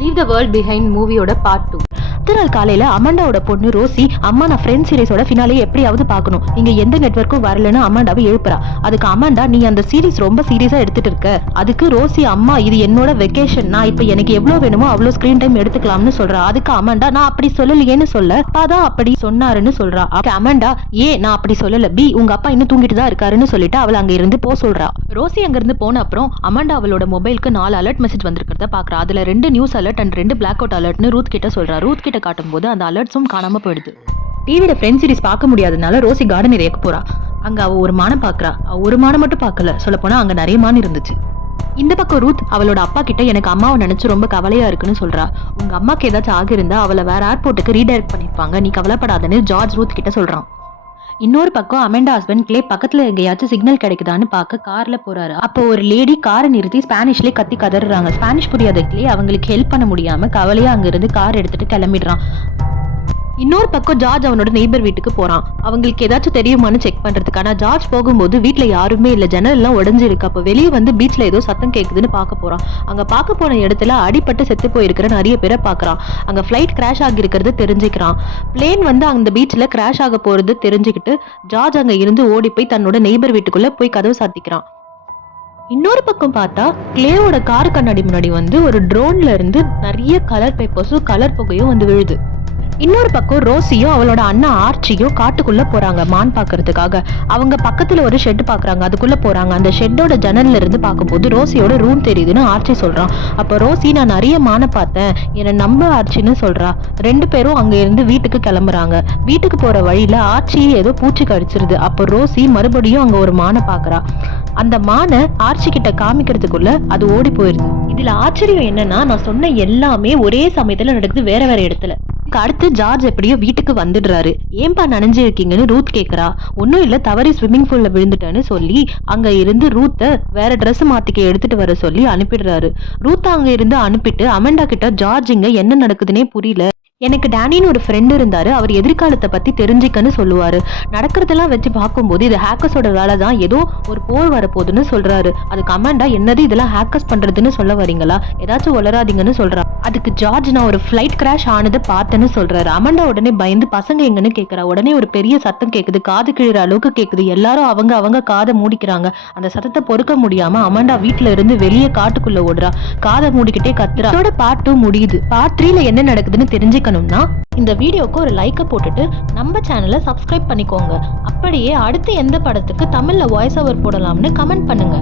Leave the world behind மூவியோட part 2. அடுத்த நாள் காலையில அமாண்டாவோட பொண்ணு ரோசி, அம்மா நான் ஃப்ரெண்ட்ஸ் சீரிஸோட ஃபினாலே எப்படியாவது பார்க்கணும், இங்க எந்த நெட்வொர்க்கும் வரலன்னு அமாண்டாவை எழுப்புறா. அதுக்கு அமாண்டா, நீ அந்த சீரிஸ் ரொம்ப சீரியஸா எடுத்துட்டு இருக்க. அதுக்கு ரோசி, அம்மா இது என்னோட வெக்கேஷன், நான் இப்ப எனக்கு எவ்வளவு வேணுமோ அவ்வளவு ஸ்கிரீன் டைம் எடுத்துக்கலாம்னு சொல்றா. அதுக்கு அமாண்டா, நான் அப்படி சொல்லலையேன்னு சொல்ல, அப்பாதான் அப்படி சொன்னாருன்னு சொல்றா. அமாண்டா, நான் அப்படி சொல்லல பி, உங்க அப்பா இன்னும் தூங்கிட்டு தான் இருக்காருன்னு சொல்லிட்டு அவள் அங்க இருந்து போ சொல்றா. ரோசி அங்க இருந்து போன அப்புறம் அமாண்டா அவளோட மொபைலுக்கு 4 அலர்ட் மெசேஜ் வந்திருக்கிறத பாக்குறா. அதுல 2 news alert and 2 black out அலர்ட்னு ரூத் கிட்ட சொல்றா. ரூத் கிட்ட காட்டும் போது அந்த அலர்ட்ஸும் காணாம போயிடுது. டிவியில ஃப்ரெண்ட்ஸ் சீரிஸ் பார்க்க முடியாதனால ரோசி கார்டன் ஏரியாக்கு போறா. அங்க அவ ஒரு மானை பாக்குறா. அவ ஒரு மானை மட்டும் பார்க்கல, சொல்ல போனா அங்க நிறைய மான் இருந்துச்சு. இந்த பக்கம் ரூத் அவளோட அப்பா கிட்ட எனக்கு அம்மாவை நினைச்சு ரொம்ப கவலையா இருக்குன்னு சொல்றா. உங்க அம்மாக்கு ஏதாச்சும் ஆகிருந்தா அவளை வேற ஏர்போர்ட்டுக்கு ரீடைரக்ட் பண்ணிருப்பாங்க, நீ கவலைப்படாதன்னு ஜார்ஜ் ரூத் கிட்ட சொல்றான். இன்னொரு பக்கம் அமெண்டா ஹஸ்பண்ட் கிளே பக்கத்துல எங்கேயாச்சும் சிக்னல் கிடைக்குதான்னு பார்க்க கார்ல போறாரு. அப்போ ஒரு லேடி காரை நிறுத்தி ஸ்பானிஷ்லயே கத்தி கதறாங்க. ஸ்பானிஷ் புரியாத கிளே அவங்களுக்கு ஹெல்ப் பண்ண முடியாம கவலையா அங்க இருந்து கார் எடுத்துட்டு கிளம்பிடுறான். இன்னொரு பக்கம் ஜார்ஜ் அவனோட நெய்பர் வீட்டுக்கு போறான். அவங்களுக்கு ஏதாச்சும் தெரியுமான்னு செக் பண்றதுக்கு. ஆனா ஜார்ஜ் போகும்போது வீட்டுல யாருமே இல்ல, ஜன்னல் எல்லாம் உடஞ்சிருக்கு. அப்ப வெளியே வந்து பீச்ல ஏதோ சத்தம் கேக்குதுன்னு பார்க்க போறான். அங்க பார்க்க போன இடத்துல அடிபட்டு செத்து போயிருக்கிற நிறைய பேரை பாக்குறான். அங்க பிளைட் கிராஷ் ஆகி இருக்கிறது தெரிஞ்சுக்கிறான். பிளேன் வந்து அந்த பீச்ல கிராஷ் ஆக போறது தெரிஞ்சுக்கிட்டு ஜார்ஜ் அங்க இருந்து ஓடி போய் தன்னோட நெய்பர் வீட்டுக்குள்ள போய் கதவு சாத்திக்கிறான். இன்னொரு பக்கம் பார்த்தா கிளேவோட கார் கண்ணாடி முன்னாடி வந்து ஒரு ட்ரோன்ல இருந்து நிறைய கலர் பேப்பர்ஸும் கலர் புகையும் வந்து விழுது. இன்னொரு பக்கம் ரோசியும் அவளோட அண்ணா ஆர்ச்சியும் காட்டுக்குள்ள போறாங்க மான் பாக்குறதுக்காக. அவங்க பக்கத்துல ஒரு ஷெட் பாக்குறாங்க, அதுக்குள்ள போறாங்க. அந்த ஷெட்டோட ஜன்னல்ல இருந்து பார்க்கும்போது ரோசியோட ரூம் தெரியுதுன்னு ஆர்ச்சி சொல்றான். அப்ப ரோசி, நான் நிறைய மானை பார்த்தேன், என்னை நம்ப ஆர்ச்சின்னு சொல்றா. 2 பேரும் அங்க இருந்து வீட்டுக்கு கிளம்புறாங்க. வீட்டுக்கு போற வழியில ஆர்ச்சியை ஏதோ பூச்சி கடிச்சிருது. அப்போ ரோசி மறுபடியும் அங்க ஒரு மானை பாக்குறா. அந்த மானை ஆர்ச்சி கிட்ட காமிக்கிறதுக்குள்ள அது ஓடி போயிருது. இதுல ஆச்சரியம் என்னன்னா, நான் சொன்ன எல்லாமே ஒரே சமயத்துல நடக்குது, வேற வேற இடத்துல. அடுத்து ஜார்ஜ் எப்படியோ வீட்டுக்கு வந்துடுறாரு. ஏன்பா நனைஞ்சு இருக்கீங்கன்னு ரூத் கேக்குறா. ஒன்னும் இல்ல, தவறி ஸ்விம்மிங் பூல்ல விழுந்துட்டேன்னு சொல்லி அங்க இருந்து ரூத்த வேற ட்ரெஸ் மாத்திக்க எடுத்துட்டு வர சொல்லி அனுப்பிடுறாரு. ரூத் அங்க இருந்து அனுப்பிட்டு அமெண்டா கிட்ட, ஜார்ஜ் இங்க என்ன நடக்குதுன்னே புரியல, எனக்கு டேனின்னு ஒரு ஃப்ரெண்ட் இருந்தாரு, அவர் எதிர்காலத்தை பத்தி தெரிஞ்சுக்கன்னு சொல்லுவாரு. நடக்கிறதெல்லாம் வச்சு பார்க்கும்போது இது ஹேக்கர்ஸோட வேலை தான், ஏதோ ஒரு போர் வரப்போகுதுன்னு சொல்றாரு. அதுக்கு அமெண்டா, என்னது இதெல்லாம் ஹேக்கர்ஸ் பண்றதுன்னு சொல்ல வரீங்களா, ஏதாச்சும் வளராதீங்கன்னு சொல்றா. அதுக்கு ஜார்ஜ், நான் ஒரு ஃபிளைட் கிராஷ் ஆனதை பார்த்தேன்னு சொல்றாரு. அமெண்டா உடனே பயந்து பசங்க எங்கன்னு கேட்கறா. உடனே ஒரு பெரிய சத்தம் கேக்குது, காது கிழிற அளவுக்கு கேக்குது. எல்லாரும் அவங்க காதை மூடிக்கிறாங்க. அந்த சத்தத்தை பொறுக்க முடியாம அமெண்டா வீட்டுல இருந்து வெளியே காட்டுக்குள்ள ஓடுறா. காதை மூடிக்கிட்டே கத்துறா. அதோட பார்ட் 2 முடியுது. பார்ட் 3ல என்ன நடக்குதுன்னு தெரிஞ்சுக்கணும்னா இந்த வீடியோக்கு ஒரு லைக்கை போட்டுட்டு நம்ம சேனலை சப்ஸ்கிரைப் பண்ணிக்கோங்க. அப்படியே அடுத்து எந்த படத்துக்கு தமிழ்ல வாய்ஸ் ஓவர் போடலாம்னு கமெண்ட் பண்ணுங்க.